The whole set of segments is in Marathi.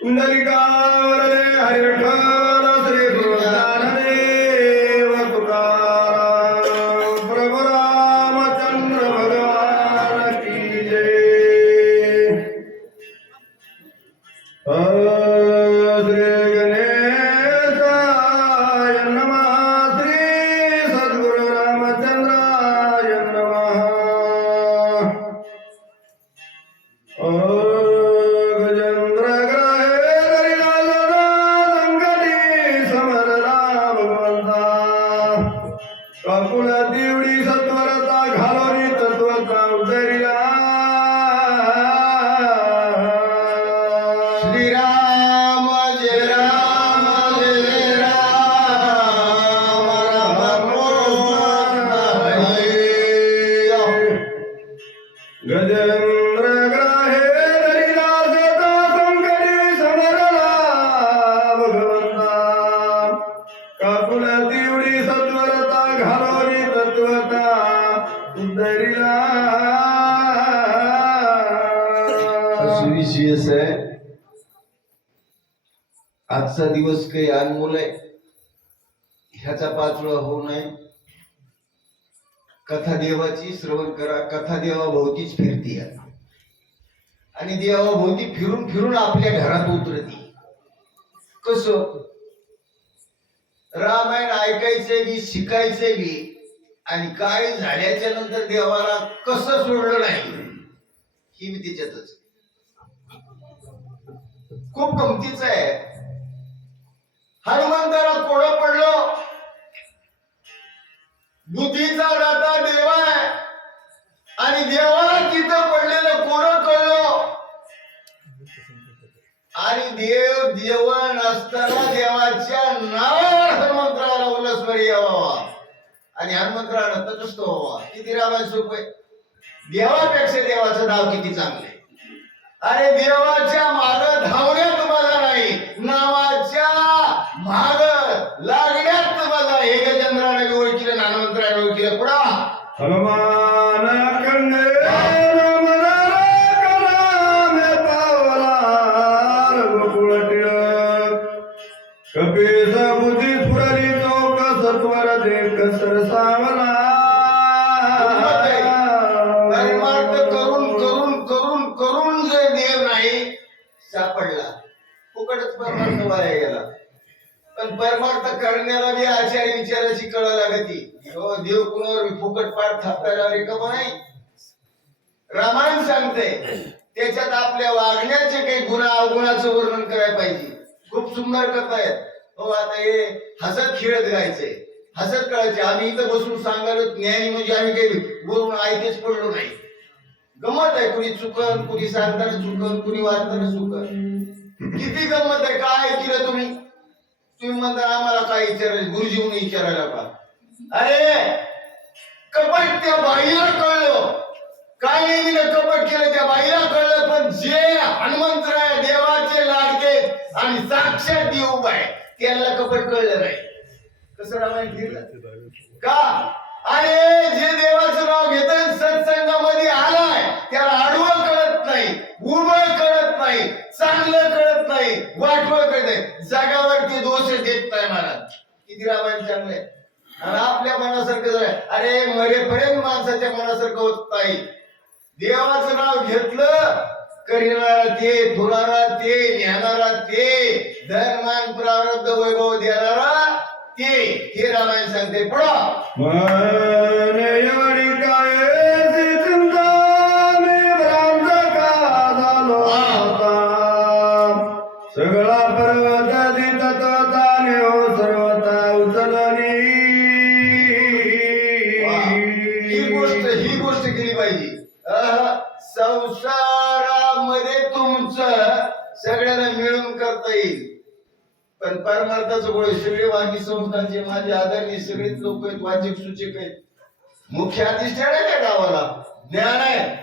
पुंडलिकावरदे हरिविठ्ठल श्री गुरुज्ञानदेव तुकाराम प्रभु रामचंद्र भगवान की जय। श्री एवढी दिवडी सत्वरता घालोरी तत्वता उतरिला विशेष आहे आजचा दिवस काही अनमोल आहे. ह्याचा पाचवा होऊ नये. कथा देवाची श्रवण करा. कथा देवाभोवतीच फिरती आणि देवाभोवती फिरून फिरून आपल्या घरात उतरती. कस? रामायण ऐकायचे बी शिकायचे बी आणि काय झाल्याच्यानंतर देवाला कसं सोडलं नाही ही मी तिच्यातच. खूप गमतीच आहे. हनुमंताला कोडं पडलं. बुद्धीचा दाता देवा आणि देव आणि देव देव नसताना देवाच्या नावावर हनुमंतराला उल्लस्वरी व्हावा आणि हनुमंतराला तटस्थ व्हावा किती रामाय सोपं आहे? देवापेक्षा देवाचं नाव किती चांगले अरे देवाच्या माग धावण्यात तुम्हाला फुकटच परमार्थ वाया गेला. पण परमार्थ करण्याला बी आचार्य विचाराची कळ लागती. हो देव कुणावर फुकट पाठ थापटायला रिकम नाही रामायण सांगते त्याच्यात आपल्या वागण्याचे काही गुन्हा अवगुणाचं वर्णन करायला पाहिजे. खूप सुंदर कथा आहेत हो आता हे हसत खेळत गायचंय हसत कळायचे आम्ही इथं बसून सांगायला ज्ञानी म्हणजे आम्ही काही बोलून ऐकच पडलो नाही. गमत आहे कुणी चुकन कुणी सांगताना चुकन कुणी वाचताना चुकन. किती गंमत आहे? काय ऐकलं तुम्ही? तुम्ही म्हणता आम्हाला काय विचारायचं? गुरुजी म्हणून विचारायला का? अरे कपट त्या बाईला कळलं. काय नेहमीनं कपट केलं त्या बाईला कळलं पण जे हनुमंतराय देवाचे लाडके आणि साक्षात देऊ आहे त्याला कपट कळलं नाही. कसं रामायण फिरलं? का? अरे जे देवाचं नाव घेत सत्संगामध्ये आलाय त्याला आडवं कळत नाही उभं कळत नाही चांगलं वाट नाही वाटवं कळत जगावरती दोष देत नाही महाराज किती रामायण चांगले आणि आपल्या मनासारखं झालं अरे मरेपर्यंत माणसाच्या मनासारखं होत नाही. देवाचं नाव घेतलं करीनारा ते फुलारा ते ज्ञानारा ते धनमान प्रारब्ध वैभव देणारा ते हे रामायण सांगते. पुढं. संसारामध्ये तुमचं सगळ्यांना मिळून करता येईल. पण परमार्थाचं गोळ सगळे वाणी संस्थांचे माझे आदरणीय सगळेच लोक आहेत वाचिक सूचक आहेत. मुख्य अधिष्ठान आहे त्या गावाला. ज्ञान आहे.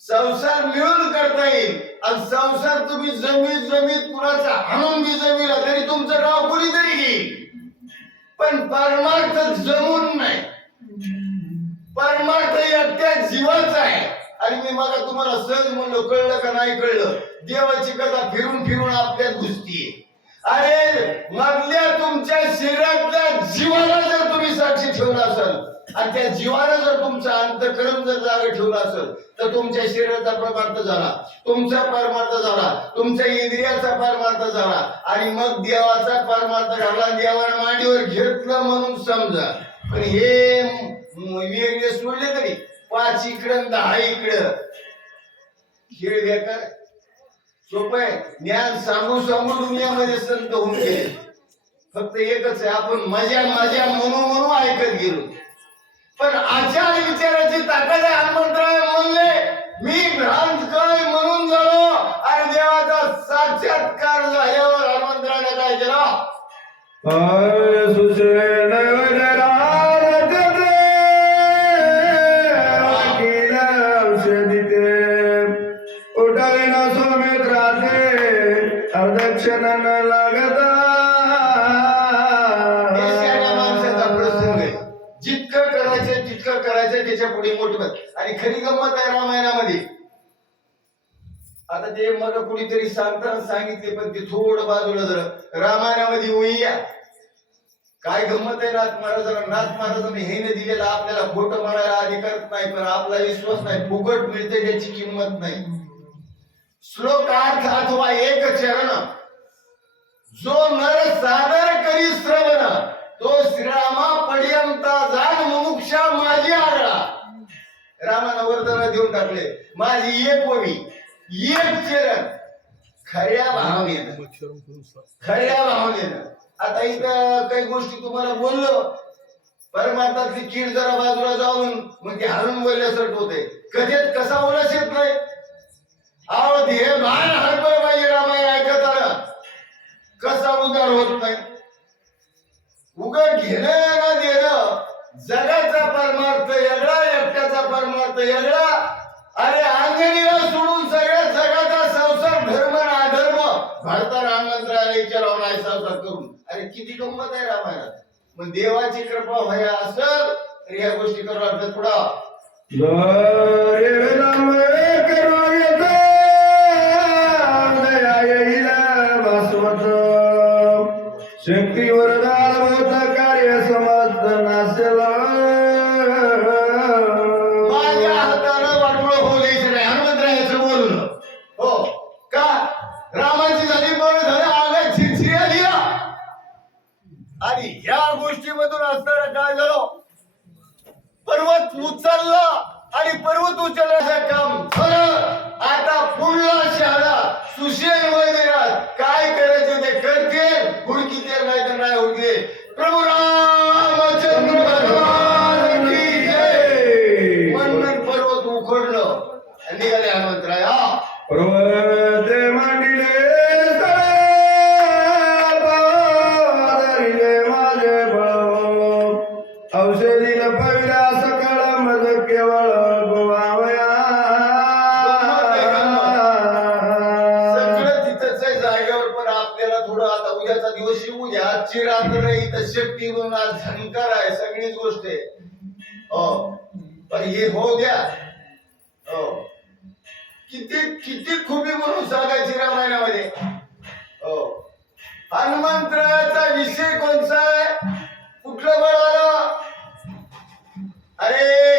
संसार मिळून करता येईल. आणि संसार तुम्ही जमीन जमीन कुणाचा हाणून बी जमीला तरी तुमचं गाव कुणीतरी घेईल. पण परमार्थ जमून नाही. परमार्थ एकट्या जीवाचा आहे. आणि मी मला तुम्हाला सहज म्हणलो कळलं का नाही कळलं? देवाची कथा फिरून फिरून आपल्यात घुसतीये अरे मधल्या तुमच्या शरीरातल्या जीवाला जर तुम्ही साक्षी ठेवला असाल आणि त्या जीवाला जर तुमचं अंतकरण जर जागा ठेवलं असेल तर तुमच्या शरीराचा परमार्थ झाला तुमचा परमार्थ झाला तुमच्या इंद्रियाचा परमार्थ झाला आणि मग देवाचा परमार्थ झाला देवाने मांडीवर घेतलं म्हणून समजा. पण हे वेगळे सोडले तरी. पाच इकडं दहा इकडं. खेळ बेकार. सोपं आहे. ज्ञान सांगू सांगू दुनियामध्ये संत होऊन गेले. फक्त एकच आहे आपण मजा मजा म्हणू म्हणू ऐकत गेलो. पण आचार विचाराची ताकद आहे हनुमंतराय म्हणले मी भ्रांत काय म्हणून झालो आणि देवाचा साक्षात्कार झाल्यावर हनुमंतराने काय केलं? जितकं करायचं तितकं करायचं त्याच्या पुढे मोठं आणि खरी गंमत आहे रामायणामध्ये. आता ते मग कुणीतरी सांगताना सांगितले पण ते थोडं बाजूला जर. रामायणामध्ये उईया काय गंमत आहे नाथ महाराजांना नाथ महाराजांनी हे न दिलेला आपल्याला खोटं म्हणायला अधिकार नाही पण आपला विश्वास नाही. फुकट मिळते त्याची किंमत नाही. श्लोक अर्थ अथवा एक चरण. जो नर सादर करी श्रवण. तो श्रीरामा पर्यंत जाण मुमुक्षा माझी आगळा. रामानं वरदान देऊन टाकले. माझी एक ओवी एक चरण खऱ्या भावनेनं. खऱ्या भावनेनं. आता इथं काही गोष्टी तुम्हाला बोललो. परमार्थातली कीड जरा बाजूला जाऊन मग ते हरून बोलल्यासारखं होते कधीच कसा उलस येत नाही अहो हे भान भारता राममंत्राला विचारावं नाही संसार करून. अरे किती गंमत आहे रामायणात. मग देवाची कृपा व्हाया असं तर या गोष्टी करू लागतात पुढं. द्वारे कार्य करू येतो, आणि ह्या गोष्टीमधून असणारा काय झालं? पर्वत उचलला आणि पर्वत उचलण्याचं काम झालं. आता पुढला शाळा सुशेल वैद्यनाथ काय करायचं ते करते हुडकी ते नाही तर नाही हुडके प्रभू औषधी लपविला सकाळ मज केवळ गोवावया. सगळं तिथंच जागेवर पण आपल्याला थोडं आता उद्याचा दिवस येऊ द्या. आजची रात्र इथं शक्ती म्हणून आज झंकार आहे सगळीच गोष्ट आहे. हो. पण हे हो द्या. हो. किती किती खुबी म्हणून सांगायची रामायणामध्ये. हो. हनुमंतरायाचा विषय कोणचा आहे? कुठलं बळ आलं? अरे